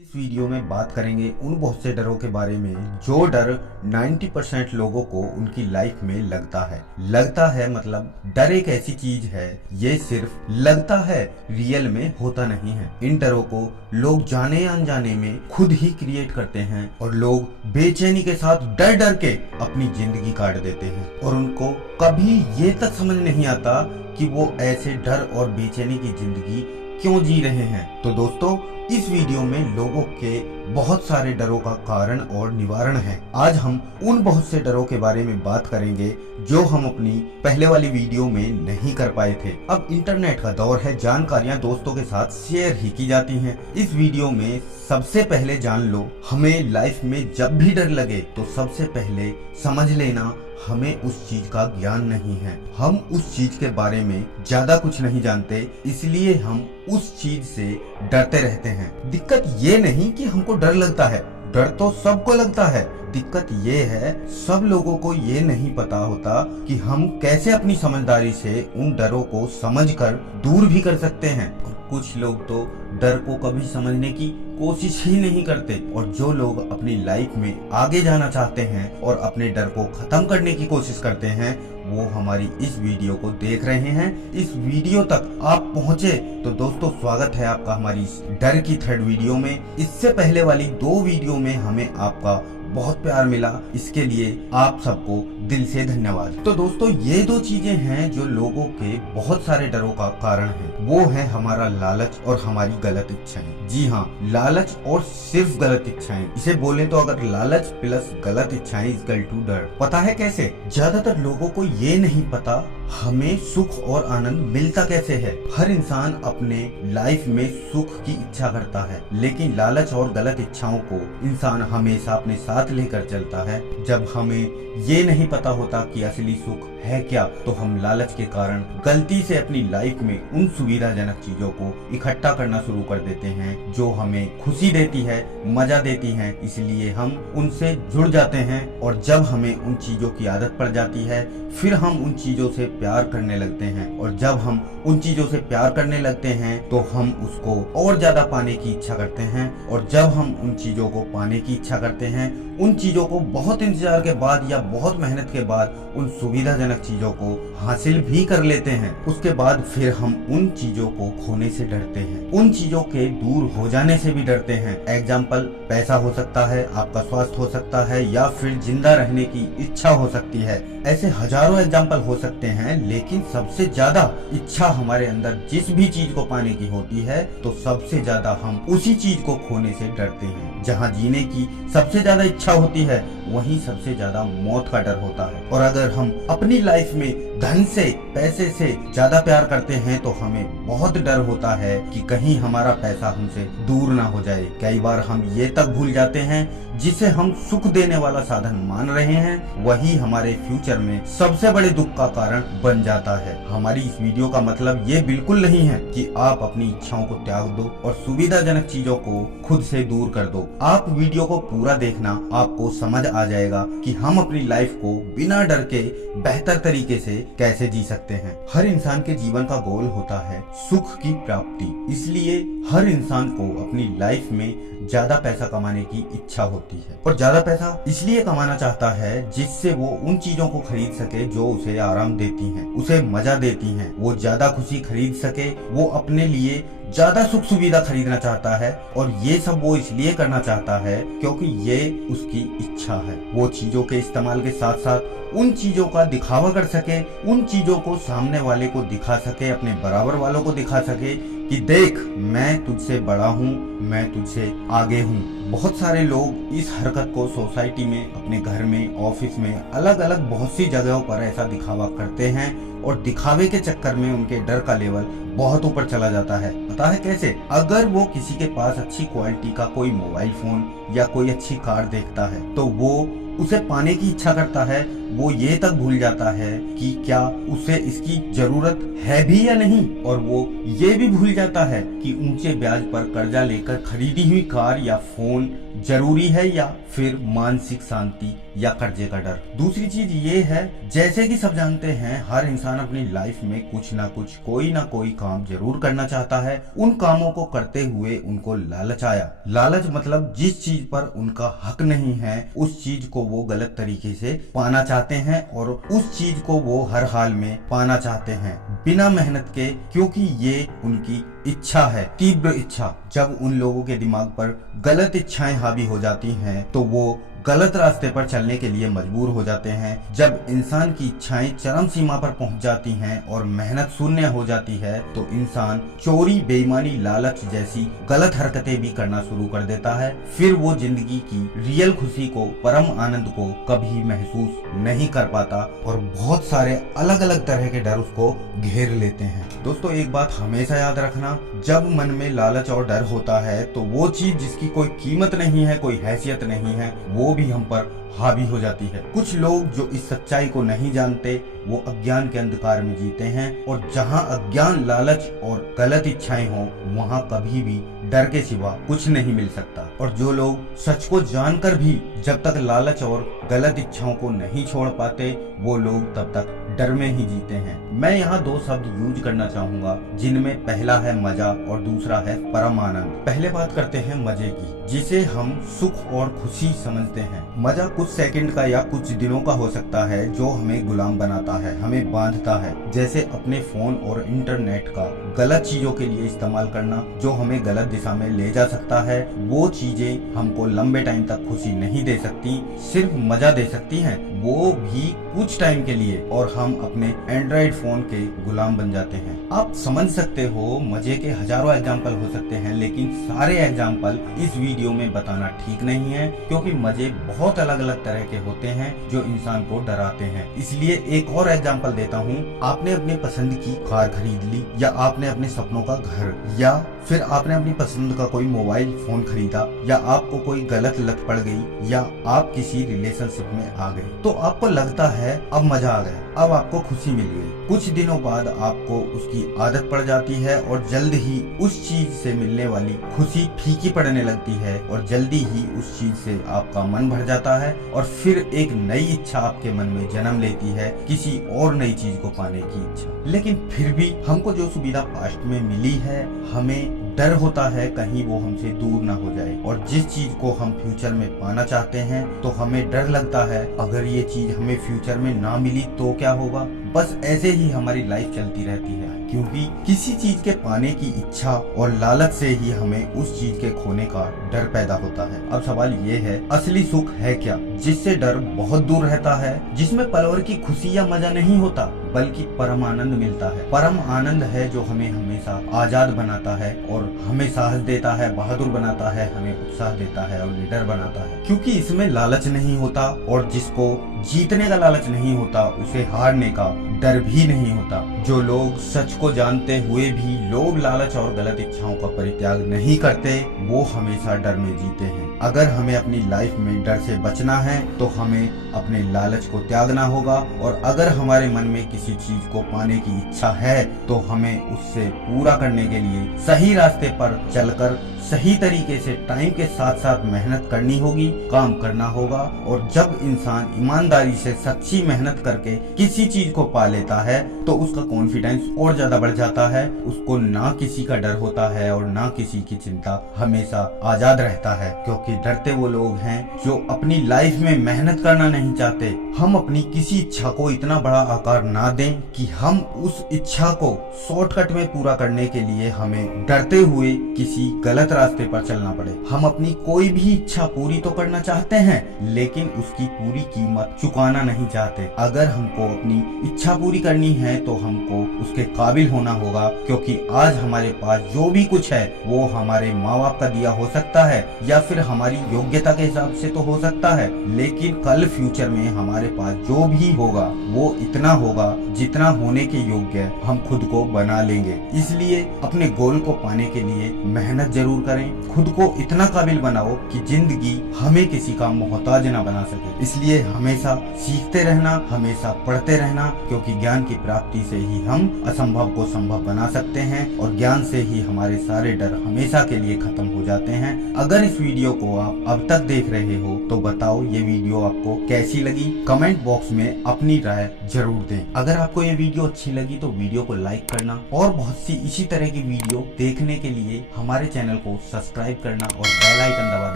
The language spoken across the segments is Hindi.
इस वीडियो में बात करेंगे उन बहुत से डरों के बारे में जो डर 90% लोगों को उनकी लाइफ में लगता है मतलब डर एक ऐसी चीज है, ये सिर्फ लगता है, रियल में होता नहीं है। इन डरों को लोग जाने या अनजाने में खुद ही क्रिएट करते हैं और लोग बेचैनी के साथ डर डर के अपनी जिंदगी काट देते हैं और उनको कभी ये तक समझ नहीं आता कि वो ऐसे डर और बेचैनी की जिंदगी क्यों जी रहे हैं। तो दोस्तों, इस वीडियो में लोगों के बहुत सारे डरों का कारण और निवारण है। आज हम उन बहुत से डरों के बारे में बात करेंगे जो हम अपनी पहले वाली वीडियो में नहीं कर पाए थे। अब इंटरनेट का दौर है, जानकारियां दोस्तों के साथ शेयर ही की जाती हैं। इस वीडियो में सबसे पहले जान लो, हमें लाइफ में जब भी डर लगे तो सबसे पहले समझ लेना हमें उस चीज का ज्ञान नहीं है। हम उस चीज के बारे में ज्यादा कुछ नहीं जानते, इसलिए हम उस चीज से डरते रहते हैं। दिक्कत ये नहीं कि हमको डर लगता है, डर तो सबको लगता है। दिक्कत ये है, सब लोगों को ये नहीं पता होता कि हम कैसे अपनी समझदारी से उन डरों को समझकर दूर भी कर सकते हैं। और कुछ लोग तो डर को कभी समझने की कोशिश ही नहीं करते। और जो लोग अपनी लाइफ में आगे जाना चाहते हैं और अपने डर को खत्म करने की कोशिश करते हैं, वो हमारी इस वीडियो को देख रहे हैं। इस वीडियो तक आप पहुंचे तो दोस्तों, स्वागत है आपका हमारी इस डर की थर्ड वीडियो में। इससे पहले वाली 2 वीडियो में हमें आपका बहुत प्यार मिला, इसके लिए आप सबको दिल से धन्यवाद। तो दोस्तों, ये 2 चीजें हैं जो लोगों के बहुत सारे डरों का कारण है। वो है हमारा लालच और हमारी गलत इच्छाएं। जी हाँ, लालच और सिर्फ गलत इच्छाएं। इसे बोले तो अगर लालच प्लस गलत इच्छाएं इक्वल टू डर। पता है कैसे? ज्यादातर लोगों को ये नहीं पता हमें सुख और आनंद मिलता कैसे है। हर इंसान अपने लाइफ में सुख की इच्छा करता है, लेकिन लालच और गलत इच्छाओं को इंसान हमेशा अपने साथ लेकर चलता है। जब हमें ये नहीं पता होता कि असली सुख है क्या, तो हम लालच के कारण गलती से अपनी लाइफ में उन सुविधाजनक चीजों को इकट्ठा करना शुरू कर देते हैं जो हमें खुशी देती है, मजा देती है। इसलिए हम उनसे जुड़ जाते हैं और जब हमें उन चीजों की आदत पड़ जाती है, फिर हम उन चीजों से प्यार करने लगते हैं। और जब हम उन चीजों से प्यार करने लगते हैं तो हम उसको और ज्यादा पाने की इच्छा करते हैं। और जब हम उन चीजों को पाने की इच्छा करते हैं, उन चीजों को बहुत इंतजार के बाद या बहुत मेहनत के बाद उन सुविधाजनक चीजों को हासिल भी कर लेते हैं, उसके बाद फिर हम उन चीजों को खोने से डरते हैं, उन चीजों के दूर हो जाने से भी डरते हैं। एग्जाम्पल, पैसा हो सकता है, आपका स्वास्थ्य हो सकता है, या फिर जिंदा रहने की इच्छा हो सकती है। ऐसे हजारों एग्जाम्पल हो सकते हैं, लेकिन सबसे ज्यादा इच्छा हमारे अंदर जिस भी चीज को पाने की होती है, तो सबसे ज्यादा हम उसी चीज को खोने से डरते हैं। जहाँ जीने की सबसे ज्यादा इच्छा होती है, वहीं सबसे ज्यादा मौत का डर होता है। और अगर हम अपनी लाइफ में धन से, पैसे से ज्यादा प्यार करते हैं, तो हमें बहुत डर होता है कि कहीं हमारा पैसा हमसे दूर ना हो जाए। कई बार हम ये तक भूल जाते हैं जिसे हम सुख देने वाला साधन मान रहे हैं, वही हमारे फ्यूचर में सबसे बड़े दुख का कारण बन जाता है। हमारी इस वीडियो का मतलब ये बिल्कुल नहीं है कि आप अपनी इच्छाओं को त्याग दो और सुविधाजनक चीजों को खुद से दूर कर दो। आप वीडियो को पूरा देखना, आपको समझ आ जाएगा कि हम अपनी लाइफ को बिना डर के बेहतर तरीके से कैसे जी सकते हैं। हर इंसान के जीवन का गोल होता है सुख की प्राप्ति, इसलिए हर इंसान को अपनी लाइफ में ज्यादा पैसा कमाने की इच्छा होती है। और ज्यादा पैसा इसलिए कमाना चाहता है जिससे वो उन चीजों को खरीद सके जो उसे आराम देती हैं, उसे मजा देती हैं, वो ज्यादा खुशी खरीद सके, वो अपने लिए ज्यादा सुख सुविधा खरीदना चाहता है। और ये सब वो इसलिए करना चाहता है क्योंकि ये उसकी इच्छा है। वो चीजों के इस्तेमाल के साथ साथ उन चीजों का दिखावा कर सके, उन चीजों को सामने वाले को दिखा सके, अपने बराबर वालों को दिखा सके कि देख, मैं तुझसे बड़ा हूँ, मैं तुझसे आगे हूँ। बहुत सारे लोग इस हरकत को सोसाइटी में, अपने घर में, ऑफिस में, अलग अलग बहुत सी जगहों पर ऐसा दिखावा करते हैं और दिखावे के चक्कर में उनके डर का लेवल बहुत ऊपर चला जाता है। पता है कैसे? अगर वो किसी के पास अच्छी क्वालिटी का कोई मोबाइल फोन या कोई अच्छी कार देखता है तो वो उसे पाने की इच्छा करता है। वो ये तक भूल जाता है कि क्या उसे इसकी जरूरत है भी या नहीं, और वो ये भी भूल जाता है कि ऊंचे ब्याज पर कर्जा लेकर खरीदी हुई कार या फोन जरूरी है या फिर मानसिक शांति या कर्जे का डर। दूसरी चीज ये है, जैसे कि सब जानते हैं, हर इंसान इंसान अपनी लाइफ में कुछ ना कुछ कोई ना कोई काम जरूर करना चाहता है। उन कामों को करते हुए उनको लालच आया। लालच मतलब जिस चीज पर उनका हक नहीं है उस चीज को वो गलत तरीके से पाना चाहते हैं और उस चीज को वो हर हाल में पाना चाहते हैं बिना मेहनत के, क्योंकि ये उनकी इच्छा है, तीव्र इच्छा। जब उन लोगों के दिमाग पर गलत इच्छाएं हावी हो जाती हैं तो वो गलत रास्ते पर चलने के लिए मजबूर हो जाते हैं। जब इंसान की इच्छाएं चरम सीमा पर पहुंच जाती हैं और मेहनत शून्य हो जाती है तो इंसान चोरी, बेईमानी, लालच जैसी गलत हरकतें भी करना शुरू कर देता है। फिर वो जिंदगी की रियल खुशी को, परम आनंद को कभी महसूस नहीं कर पाता और बहुत सारे अलग अलग तरह के डर उसको घेर लेते हैं। दोस्तों, एक बात हमेशा याद रखना, जब मन में लालच और डर होता है तो वो चीज जिसकी कोई कीमत नहीं है, कोई हैसियत नहीं है, वो भी हम पर हावी हो जाती है। कुछ लोग जो इस सच्चाई को नहीं जानते वो अज्ञान के अंधकार में जीते हैं और जहां अज्ञान, लालच और गलत इच्छाएं हो वहां कभी भी डर के सिवा कुछ नहीं मिल सकता। और जो लोग सच को जानकर भी जब तक लालच और गलत इच्छाओं को नहीं छोड़ पाते वो लोग तब तक डर में ही जीते हैं। मैं यहाँ दो शब्द यूज करना चाहूंगा जिनमें पहला है मजा और दूसरा है परम आनंद। पहले बात करते हैं मजे की, जिसे हम सुख और खुशी समझते हैं। मजा कुछ सेकंड का या कुछ दिनों का हो सकता है जो हमें गुलाम बनाता है, हमें बांधता है। जैसे अपने फोन और इंटरनेट का गलत चीजों के लिए इस्तेमाल करना जो हमें गलत दिशा में ले जा सकता है। वो चीजें हमको लंबे टाइम तक खुशी नहीं दे सकती, सिर्फ मजा दे सकती हैं, वो भी कुछ टाइम के लिए, और हम अपने एंड्रॉइड फोन के गुलाम बन जाते हैं। आप समझ सकते हो मजे के हजारों एग्जाम्पल हो सकते हैं, लेकिन सारे एग्जाम्पल इस वीडियो में बताना ठीक नहीं है क्योंकि मजे बहुत अलग अलग तरह के होते हैं जो इंसान को डराते हैं। इसलिए एक और एग्जाम्पल देता हूँ। आपने अपनी पसंद की कार खरीद ली, या आपने अपने सपनों का घर, या फिर आपने अपनी पसंद का कोई मोबाइल फोन खरीदा, या आपको कोई गलत लत पड़ गई, या आप किसी रिलेशनशिप में आ गए तो आपको लगता है अब मजा आ गया, अब आपको खुशी मिल गई। कुछ दिनों बाद आपको उसकी आदत पड़ जाती है और जल्द ही उस चीज से मिलने वाली खुशी फीकी पड़ने लगती है और जल्दी ही उस चीज से आपका मन भर जाता है और फिर एक नई इच्छा आपके मन में जन्म लेती है, किसी और नई चीज को पाने की इच्छा। लेकिन फिर भी हमको जो सुविधा पास्ट में मिली है हमें डर होता है कहीं वो हमसे दूर ना हो जाए, और जिस चीज को हम फ्यूचर में पाना चाहते हैं तो हमें डर लगता है अगर ये चीज हमें फ्यूचर में ना मिली तो क्या होगा। बस ऐसे ही हमारी लाइफ चलती रहती है क्योंकि किसी चीज के पाने की इच्छा और लालच से ही हमें उस चीज के खोने का डर पैदा होता है। अब सवाल ये है, असली सुख है क्या जिससे डर बहुत दूर रहता है, जिसमें पल भर की खुशी या मजा नहीं होता बल्कि परम आनंद मिलता है। परम आनंद है जो हमें हमेशा आजाद बनाता है और हमें साहस देता है, बहादुर बनाता है, हमें उत्साह देता है और निडर बनाता है, क्योंकि इसमें लालच नहीं होता और जिसको जीतने का लालच नहीं होता उसे हारने का डर भी नहीं होता। जो लोग सच को जानते हुए भी लोभ, लालच और गलत इच्छाओं का परित्याग नहीं करते वो हमेशा डर में जीते हैं। अगर हमें अपनी लाइफ में डर से बचना है तो हमें अपने लालच को त्यागना होगा, और अगर हमारे मन में किसी चीज को पाने की इच्छा है तो हमें उससे पूरा करने के लिए सही रास्ते पर चलकर सही तरीके से टाइम के साथ साथ मेहनत करनी होगी, काम करना होगा। और जब इंसान ईमानदारी से सच्ची मेहनत करके किसी चीज को पा लेता है तो उसका कॉन्फिडेंस और ज्यादा बढ़ जाता है। उसको ना किसी का डर होता है और ना किसी की चिंता, हमेशा आजाद रहता है, क्योंकि डरते वो लोग हैं जो अपनी लाइफ में मेहनत करना नहीं चाहते। हम अपनी किसी इच्छा को इतना बड़ा आकार ना दें कि हम उस इच्छा को शॉर्टकट में पूरा करने के लिए हमें डरते हुए किसी गलत रास्ते पर चलना पड़े। हम अपनी कोई भी इच्छा पूरी तो करना चाहते हैं लेकिन उसकी पूरी कीमत चुकाना नहीं चाहते। अगर हमको अपनी इच्छा पूरी करनी है तो हमको उसके काबिल होना होगा, क्योंकि आज हमारे पास जो भी कुछ है वो हमारे माँ बाप का दिया हो सकता है या फिर हमारी योग्यता के हिसाब से तो हो सकता है, लेकिन कल फ्यूचर में हमारे पास जो भी होगा वो इतना होगा जितना होने के योग्य हम खुद को बना लेंगे। इसलिए अपने गोल को पाने के लिए मेहनत जरूर करें, खुद को इतना काबिल बनाओ कि जिंदगी हमें किसी का मोहताज ना बना सके। इसलिए हमेशा सीखते रहना, हमेशा पढ़ते रहना, क्योंकि क्योंकि ज्ञान की प्राप्ति से ही हम असंभव को संभव बना सकते हैं और ज्ञान से ही हमारे सारे डर हमेशा के लिए खत्म हो जाते हैं। अगर इस वीडियो को आप अब तक देख रहे हो तो बताओ ये वीडियो आपको कैसी लगी, कमेंट बॉक्स में अपनी राय जरूर दें। अगर आपको ये वीडियो अच्छी लगी तो वीडियो को लाइक करना और बहुत सी इसी तरह की वीडियो देखने के लिए हमारे चैनल को सब्सक्राइब करना और बेल आइकन दबा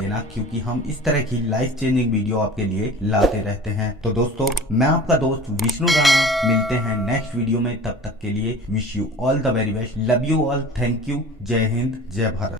देना, क्योंकि हम इस तरह की लाइफ चेंजिंग वीडियो आपके लिए लाते रहते हैं। तो दोस्तों, मैं आपका दोस्त विष्णु राणा, मिलते हैं नेक्स्ट वीडियो में। तब तक के लिए wish you all the very best, love you all, thank you, जय हिंद, जय भारत।